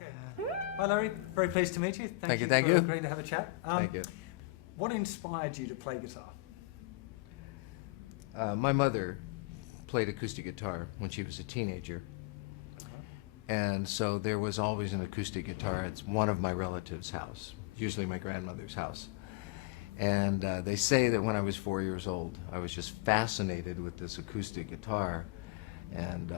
Okay. Hi Larry, very pleased to meet you. Thank you. for agreeing to have a chat. Thank you. What inspired you to play guitar? My mother played acoustic guitar when she was a teenager, and so there was always an acoustic guitar at one of my relatives' house, usually my grandmother's house. And they say that when I was 4 years old, I was just fascinated with this acoustic guitar. And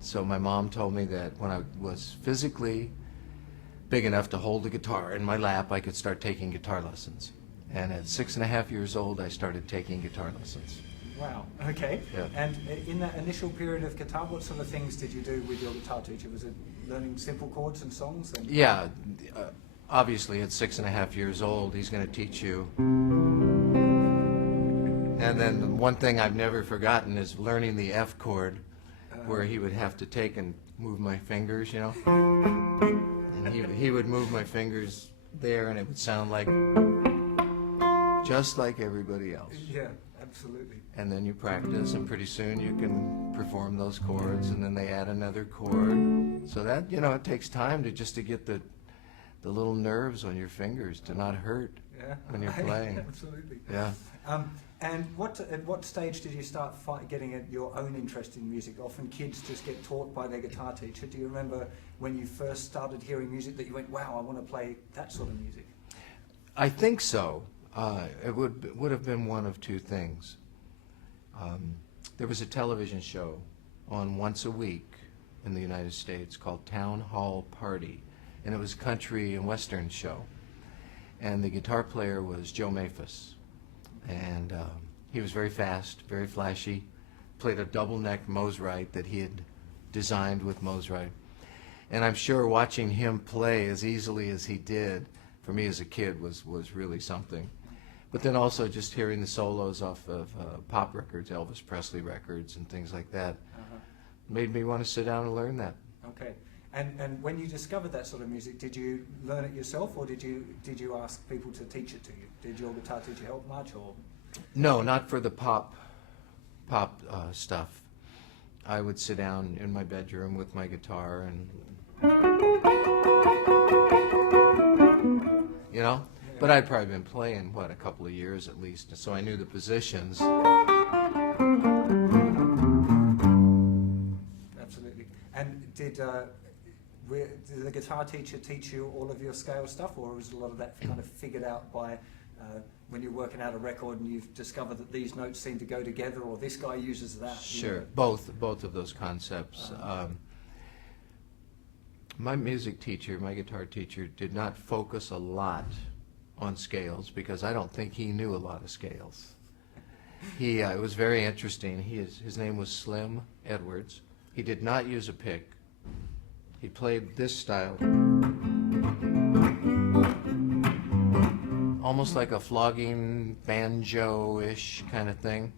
so my mom told me that when I was physically big enough to hold the guitar in my lap, I could start taking guitar lessons. And at 6.5 years old, I started taking guitar lessons. Wow, okay. Yeah. And in that initial period of guitar, what sort of things did you do with your guitar teacher? Was it learning simple chords and songs? And Yeah, obviously at 6.5 years old, he's going to teach you. And then one thing I've never forgotten is learning the F chord, where he would have to take and move my fingers, you know. And he would move my fingers there, and it would sound like just like everybody else. Yeah, absolutely. And then you practice, and pretty soon you can perform those chords, and then they add another chord. So that, you know, it takes time to just to get the little nerves on your fingers to not hurt when you're playing. Absolutely. Yeah. And at what stage did you start getting your own interest in music? Often kids just get taught by their guitar teacher. Do you remember when you first started hearing music that you went, wow, I want to play that sort of music? I think so. It would have been one of two things. There was a television show on once a week in the United States called Town Hall Party, and it was a country and western show. And the guitar player was Joe Maphis. And he was very fast, very flashy, played a double-neck Mosrite that he had designed with Mosrite. And I'm sure watching him play as easily as he did, for me as a kid, was really something. But then also just hearing the solos off of pop records, Elvis Presley records and things like that, made me want to sit down and learn that. Okay. And when you discovered that sort of music, did you learn it yourself, or did you ask people to teach it to you? Did your guitar teacher help much, or? No, not for the pop stuff. I would sit down in my bedroom with my guitar and, you know. But I'd probably been playing, what, a couple of years at least, so I knew the positions. Absolutely. And did the guitar teacher teach you all of your scale stuff, or was a lot of that kind of figured out by when you're working out a record and you've discovered that these notes seem to go together, or this guy uses that? Sure, both of those concepts. My music teacher, my guitar teacher, did not focus a lot on scales because I don't think he knew a lot of scales. It was very interesting. His name was Slim Edwards. He did not use a pick. He played this style, almost like a flogging banjo-ish kind of thing.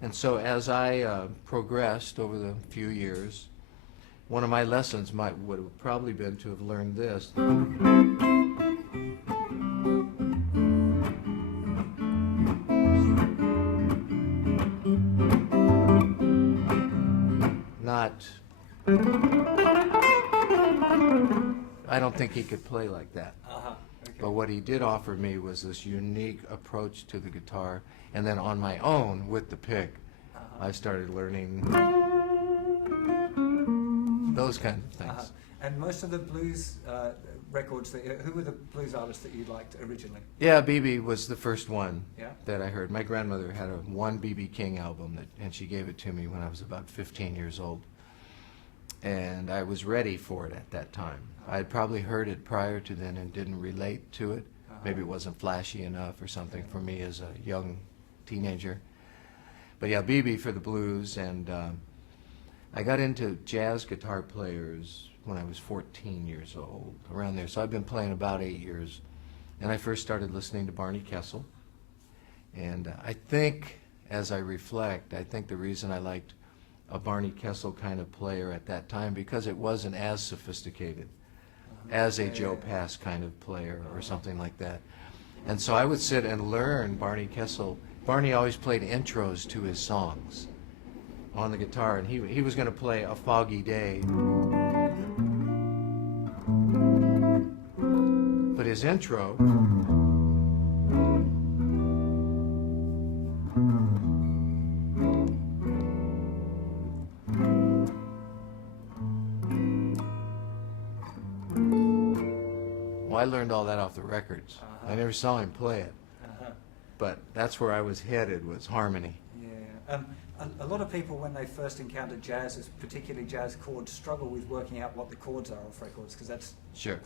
And so as I progressed over the few years, one of my lessons would have probably been to have learned this. I don't think he could play like that. Okay. But what he did offer me was this unique approach to the guitar, and then on my own with the pick, I started learning those kinds of things. And most of the blues records, who were the blues artists that you liked originally? Yeah, B.B. was the first one that I heard. My grandmother had one B.B. King album, and she gave it to me when I was about 15 years old. And I was ready for it at that time. I had probably heard it prior to then and didn't relate to it. Maybe it wasn't flashy enough or something for me as a young teenager. But yeah, B.B. for the blues, and I got into jazz guitar players when I was 14 years old, around there. So I've been playing about 8 years. And I first started listening to Barney Kessel. And I think, as I reflect, I think the reason I liked a Barney Kessel kind of player at that time, because it wasn't as sophisticated as a Joe Pass kind of player or something like that. And so I would sit and learn Barney Kessel. Barney always played intros to his songs on the guitar, and he was going to play A Foggy Day. his intro. Well, I learned all that off the records. I never saw him play it, but that's where I was headed, was harmony. Yeah. A lot of people, when they first encounter jazz, particularly jazz chords, struggle with working out what the chords are off records, because that's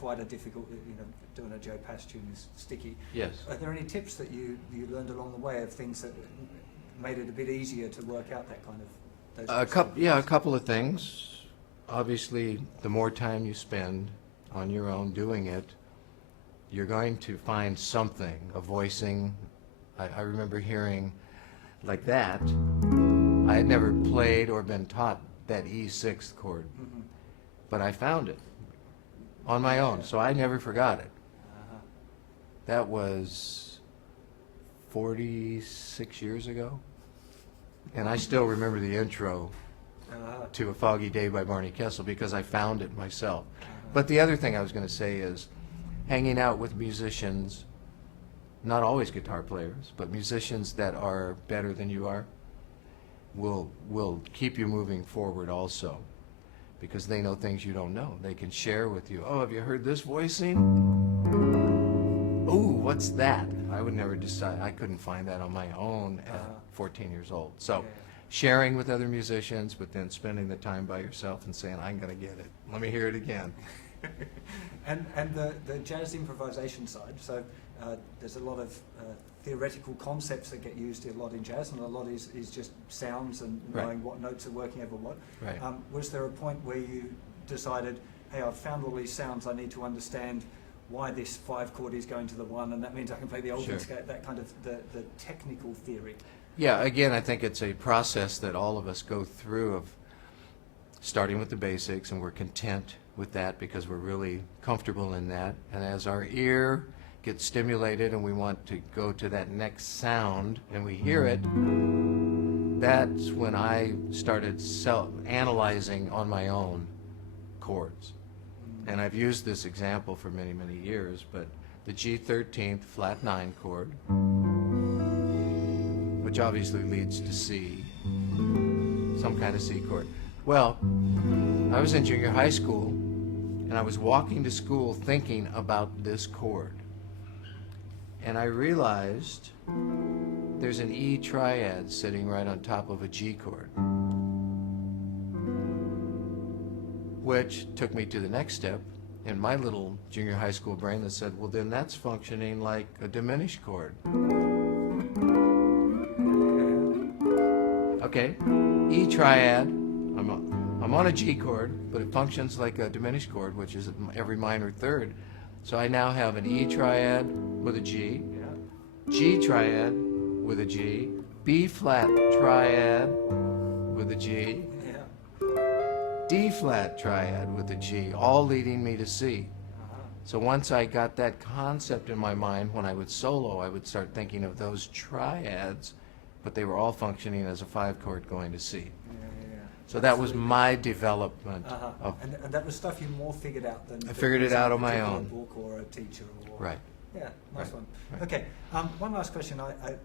quite a difficult, doing a Joe Pass tune is sticky. Yes. Are there any tips that you learned along the way of things that made it a bit easier to work out that kind of... A couple of things. Obviously, the more time you spend on your own doing it, you're going to find something, a voicing. I remember hearing like that. I had never played or been taught that E6 chord, but I found it on my own, so I never forgot it. That was 46 years ago, and I still remember the intro to A Foggy Day by Barney Kessel because I found it myself. But the other thing I was going to say is hanging out with musicians, not always guitar players, but musicians that are better than you are, will keep you moving forward also, because they know things you don't know. They can share with you, oh, have you heard this voicing? Ooh, what's that? I would never decide. I couldn't find that on my own at 14 years old. So sharing with other musicians, but then spending the time by yourself and saying, I'm going to get it. Let me hear it again. And the jazz improvisation side, so there's a lot of theoretical concepts that get used a lot in jazz, and a lot is just sounds and knowing what notes are working over what. Right. Was there a point where you decided, hey, I've found all these sounds, I need to understand why this 5 chord is going to the 1, and that means I can play the open scale, that kind of the technical theory? Yeah, again, I think it's a process that all of us go through of starting with the basics, and we're content with that because we're really comfortable in that. And as our ear gets stimulated and we want to go to that next sound and we hear it, that's when I started analyzing on my own chords. And I've used this example for many, many years, but the G13th flat 9 chord, which obviously leads to C, some kind of C chord. Well, I was in junior high school, and I was walking to school thinking about this chord. And I realized there's an E triad sitting right on top of a G chord, which took me to the next step in my little junior high school brain that said, well, then that's functioning like a diminished chord. Okay, E triad, I'm on a G chord, but it functions like a diminished chord, which is every minor third. So I now have an E triad with a G, G triad with a G, B flat triad with a G, D flat triad with a G, all leading me to C. So once I got that concept in my mind, when I would solo, I would start thinking of those triads, but they were all functioning as a 5 chord going to C. So that was my development. And that was stuff you more figured out than... I figured it out on my own. A book or a teacher. Or, right. Yeah, nice one. Right. Okay, one last question. I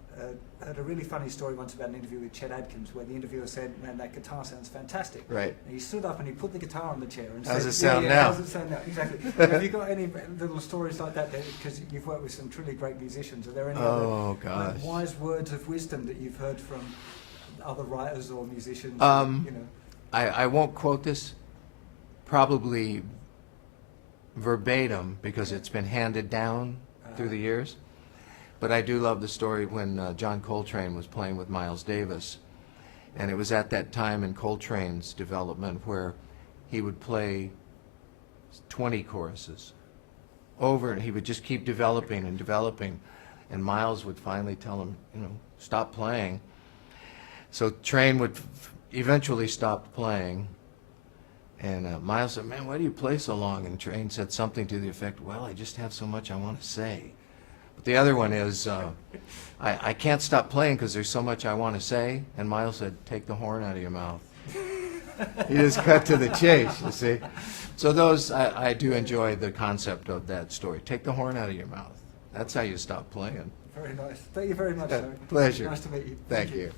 heard a really funny story once about an interview with Chet Atkins, where the interviewer said, man, that guitar sounds fantastic. Right. And he stood up and he put the guitar on the chair and How's said, it sound now? How's it sound now? Exactly. Have you got any little stories like that? Because you've worked with some truly great musicians. Are there any other wise words of wisdom that you've heard from other writers or musicians? I won't quote this probably verbatim because it's been handed down through the years, but I do love the story when John Coltrane was playing with Miles Davis, and it was at that time in Coltrane's development where he would play 20 choruses over, and he would just keep developing and developing, and Miles would finally tell him, stop playing. So Train would eventually stopped playing, and Miles said, man, why do you play so long? And Train said something to the effect, well, I just have so much I want to say. But the other one is, I can't stop playing because there's so much I want to say. And Miles said, take the horn out of your mouth. He just cut to the chase, you see. So those, I do enjoy the concept of that story. Take the horn out of your mouth. That's how you stop playing. Very nice. Thank you very much, sir. Pleasure. Nice to meet you. Thank you.